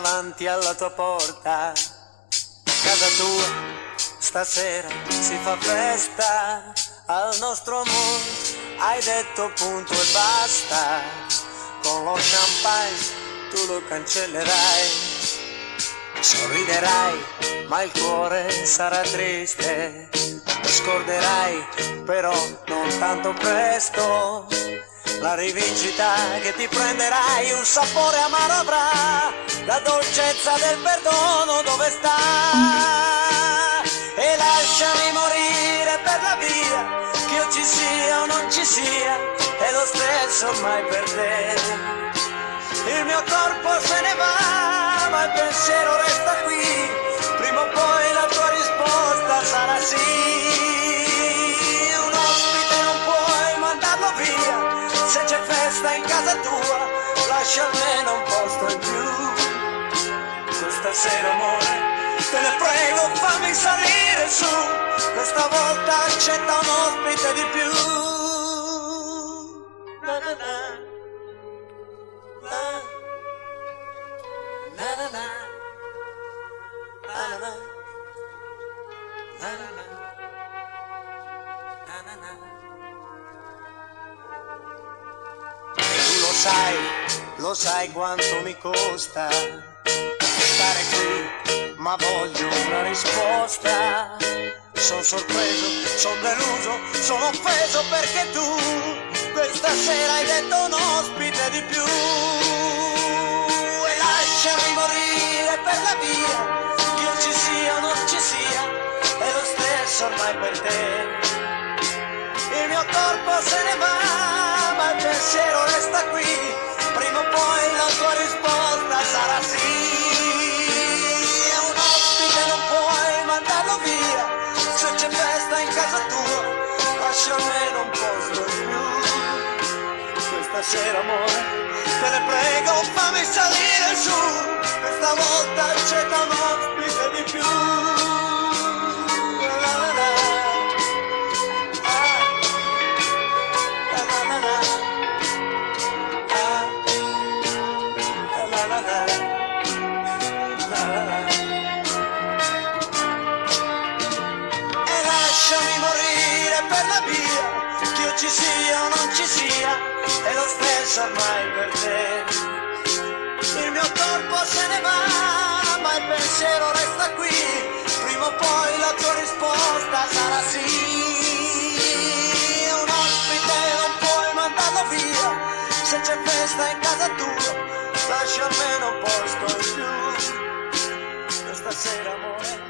davanti alla tua porta, casa tua, stasera si fa festa, al nostro amor hai detto punto e basta, con lo champagne tu lo cancellerai, sorriderai ma il cuore sarà triste, lo scorderai però non tanto presto, la rivincita che ti prenderai un sapore amaro avrà, la dolcezza del perdono dove sta, e lasciami morire per la via, che io ci sia o non ci sia, è lo stesso ormai per te, il mio corpo se ne va, ma il pensiero resta qui, prima o poi la tua risposta sarà sì, un ospite non puoi mandarlo via, se c'è festa in casa tua, lascia almeno un posto in più. Questa sera amore, te ne prego fammi salire su, questa volta accetta un ospite di più. Na na na, na na na, na na na, na na na, na na na. Lo sai quanto mi costa stare qui, ma voglio una risposta. Sono sorpreso, sono deluso, sono offeso perché tu questa sera hai detto un ospite di più. E lasciami morire per la via, che io ci sia o non ci sia, è lo stesso ormai per te. Il mio corpo se ne va, ma il pensiero resta qui, prima o poi la tua risposta sarà sì. È un ospite non puoi mandarlo via, se c'è festa in casa tua, lascia almeno un posto in più. Questa sera amore, te ne prego fammi salire su, questa volta accetta un ospite di più. E lasciami morire per la via, che io ci sia o non ci sia, è lo stesso ormai per te. Il mio corpo se ne va, ma il pensiero resta qui, prima o poi la tua risposta sarà sì. Un ospite non puoi mandarlo via, se c'è festa in casa tua, lascia almeno un posto in più. Questa sera amore,